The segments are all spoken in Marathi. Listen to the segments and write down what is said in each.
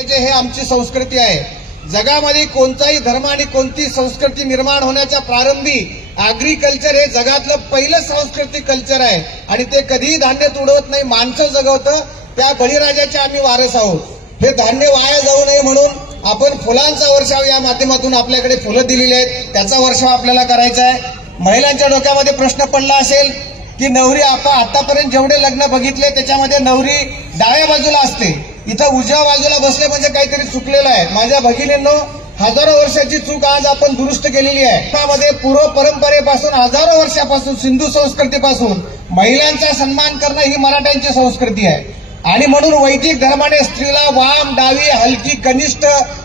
हे आमची संस्कृती आहे। जगामध्ये कोणताही धर्म आणि कोणती संस्कृती निर्माण होण्याच्या प्रारंभी ॲग्रिकल्चर हे जगातलं पहिलं सांस्कृतिक कल्चर आहे आणि ते कधीही धान्य तुडवत नाही, माणसं जगवतं। त्या बळीराजाचे आम्ही वारस आहोत। हे धान्य वाया जाऊ नये म्हणून आपण फुलांचा वर्षाव या माध्यमातून आपल्याकडे फुलं दिलेली आहेत, त्याचा वर्षाव आपल्याला करायचा आहे। महिलांच्या डोक्यामध्ये प्रश्न पडला असेल की नवरी आतापर्यंत जेवढे लग्न बघितले त्याच्यामध्ये नवरी डाव्या बाजूला असते, इथं उजव्या बाजूला बसले म्हणजे काहीतरी चुकलेलं आहे। माझ्या भगिनींनो, हजारो वर्षाची चूक आज आपण दुरुस्त केलेली आहे। त्यामध्ये पूर्व परंपरेपासून हजारो वर्षापासून सिंधू संस्कृतीपासून महिलांचा सन्मान करणं ही मराठ्यांची संस्कृती आहे आणि म्हणून वैदिक धर्माने स्त्रीला वाम, डावी, हलकी, कनिष्ठ,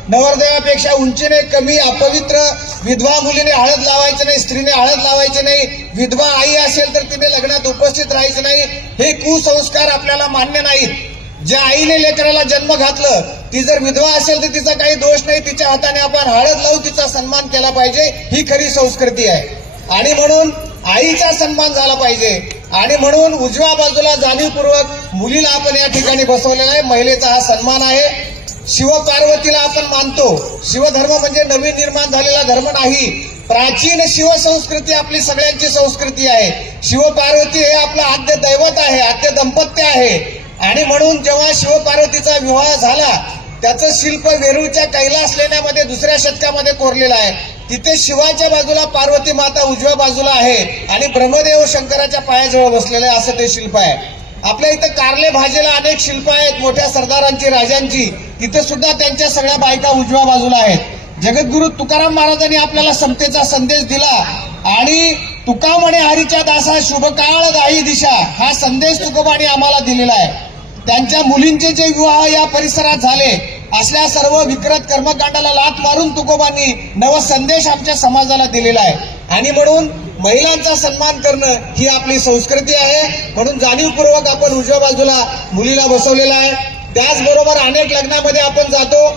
नवरदेवापेक्षा उंचीने कमी, अपवित्र, विधवा मुलीने हळद लावायचं नाही, स्त्रीने हळद लावायची नाही, विधवा आई असेल तर तिने लग्नात उपस्थित राहायचं नाही, हे कुसंस्कार आपल्याला मान्य नाहीत। ज्या आईने लेकराला जन्म घातलं ती जर विधवा असेल तर तिचा काही दोष नाही, तिच्या हाताने आपण हळद लावून तिचा सन्मान केला पाहिजे, ही खरी संस्कृती आहे। आणि म्हणून आईचा सन्मान झाला पाहिजे आणि म्हणून उजव्या बाजूला जाणीवपूर्वक मुलीला आपण या ठिकाणी बसवलेला आहे। महिलेचा हा सन्मान आहे। शिवपार्वतीला आपण मानतो। शिवधर्म म्हणजे नवीन निर्माण झालेला धर्म नाही, प्राचीन शिवसंस्कृती आपली सगळ्यांची संस्कृती आहे। शिवपार्वती हे आपलं आद्य दैवत आहे, आद्य दाम्पत्य आहे आणि म्हणून जेव्हा शिवपार्वतीचा विवाह झाला त्याचं शिल्प वेरूळच्या कैलास लेण्यामध्ये 2ऱ्या शतकामध्ये कोरलेलं आहे। तिथे शिवाच्या बाजूला पार्वती माता उजव्या बाजूला आहे आणि ब्रह्मदेव शंकराच्या पायाजवळ बसलेले आहे, असं ते शिल्प आहे। आपल्या इथं कारले भाजेला अनेक शिल्प आहेत मोठ्या सरदारांची, राजांची, तिथे सुद्धा त्यांच्या सगळ्या बायका उजव्या बाजूला आहेत। जगद्गुरु तुकाराम महाराजांनी आपल्याला समतेचा संदेश दिला आणि तुका म्हणे हरीच्या दासा शुभ काळ दाही दिशा, हा संदेश तुकोबांनी आम्हाला दिलेला आहे। त्यांच्या मुलींचे जे विवाह या परिसरात झाले असल्या सर्व विकृत कर्मकांडाला लाथ मारून तुकोबांनी नव संदेश आमच्या समाजाला दिलेला आहे आणि म्हणून महिलांचा सन्मान करणं ही आपली संस्कृती आहे। म्हणून जाणीवपूर्वक आपण उजव्या बाजूला मुलीला बसवलेला आहे। त्याचबरोबर अनेक लग्नामध्ये आपण जातो,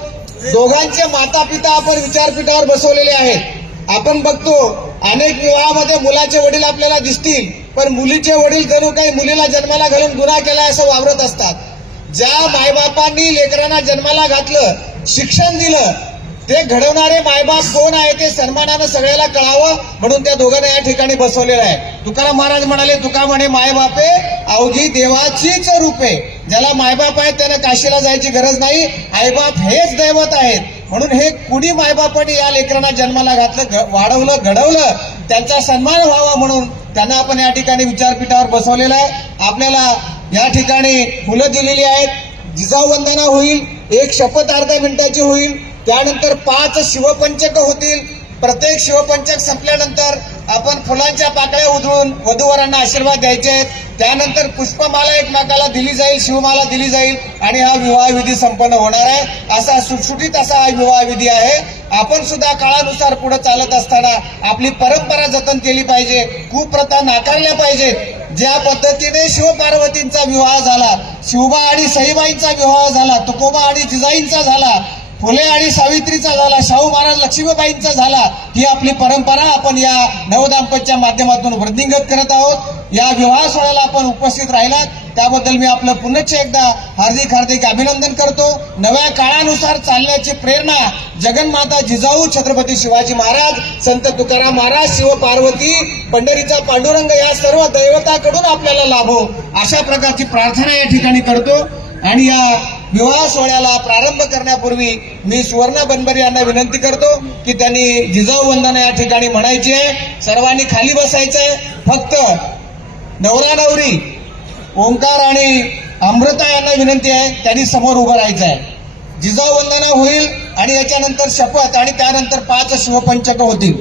दोघांचे माता पिता आपण विचारपीठावर बसवलेले आहेत। आपण बघतो अनेक विवाहामध्ये मुलाचे वडील आपल्याला दिसतील पण मुलीचे वडील जणू काही मुलीला जन्माला घालून गुन्हा केलाय असं वावरत असतात। ज्या मायबापांनी लेकरांना जन्माला घातलं, शिक्षण दिलं, ते घडवणारे मायबाप कोण आहे ते सन्मानानं सगळ्याला कळावं म्हणून त्या दोघांना या ठिकाणी बसवलेलं आहे। तुकाराम महाराज म्हणाले, तुका म्हणे मायबापे अवघी देवाचीच रूपे, ज्याला मायबाप आहेत त्याने काशीला जायची गरज नाही, आईबाप हेच दैवत आहेत। म्हणून हे कुणी मायबापाने या लेकरांना जन्माला घातलं, वाढवलं, घडवलं, त्यांचा सन्मान व्हावा म्हणून त्यांना आपण या ठिकाणी विचारपीठावर बसवलेलं आहे। आपल्याला या ठिकाणी फुलं दिलेली आहेत, जिजाऊ वंदना होईल, एक शपथ अर्ध्या मिनिटाची होईल, त्यानंतर 5 शिवपंचक होतील। प्रत्येक शिवपंचक संपल्यानंतर आपण फुलांच्या पाकळ्या उधळून वधूवरांना आशीर्वाद द्यायचे आहेत। त्यानंतर पुष्पमाला एकमेकाला दिली जाईल, शिवमाला दिली जाईल आणि हा विवाह विधी संपन्न होणार आहे। असा सुटसुटीत असा हा विवाह विधी आहे। आपण सुद्धा काळानुसार पुढे चालत असताना आपली परंपरा जतन केली पाहिजे, कुप्रथा नाकारल्या पाहिजेत। ज्या पद्धतीने शिवपार्वतींचा विवाह झाला, शिवबा आणि सईबाईंचा विवाह झाला, तुकोबा आणि जिजाईंचा झाला, फुले आणि सावित्रीचा झाला, शाहू महाराज लक्ष्मीबाईंचा झाला, ही आपली परंपरा आपण या नवदाम्पत्याच्या माध्यमातून वृद्धिंगत करत आहोत। या विवाह सोहळ्याला आपण उपस्थित राहिलात त्याबद्दल मी आपलं पुनश्च एकदा हार्दिक हार्दिक अभिनंदन करतो। नव्या काळानुसार चालण्याची प्रेरणा जगन्माता जिजाऊ छत्रपती शिवाजी महाराज, संत तुकाराम महाराज, शिवपार्वती, पंढरीचा पांडुरंग या सर्व दैवताकडून आपल्याला लाभो अशा प्रकारची प्रार्थना या ठिकाणी करतो। आणि या विवाह सोहळ्याला प्रारंभ करण्यापूर्वी मी सुवर्णा बनबरे यांना विनंती करतो की त्यांनी जिजाऊ वंदना या ठिकाणी म्हणायची आहे। सर्वांनी खाली बसायचंय, फक्त नवरा नवरी ओंकार आणि अमृता यांना विनंती आहे त्यांनी समोर उभं राहायचं आहे। जिजाऊ वंदना होईल आणि याच्यानंतर शपथ आणि त्यानंतर 5 शिवपंचक होतील।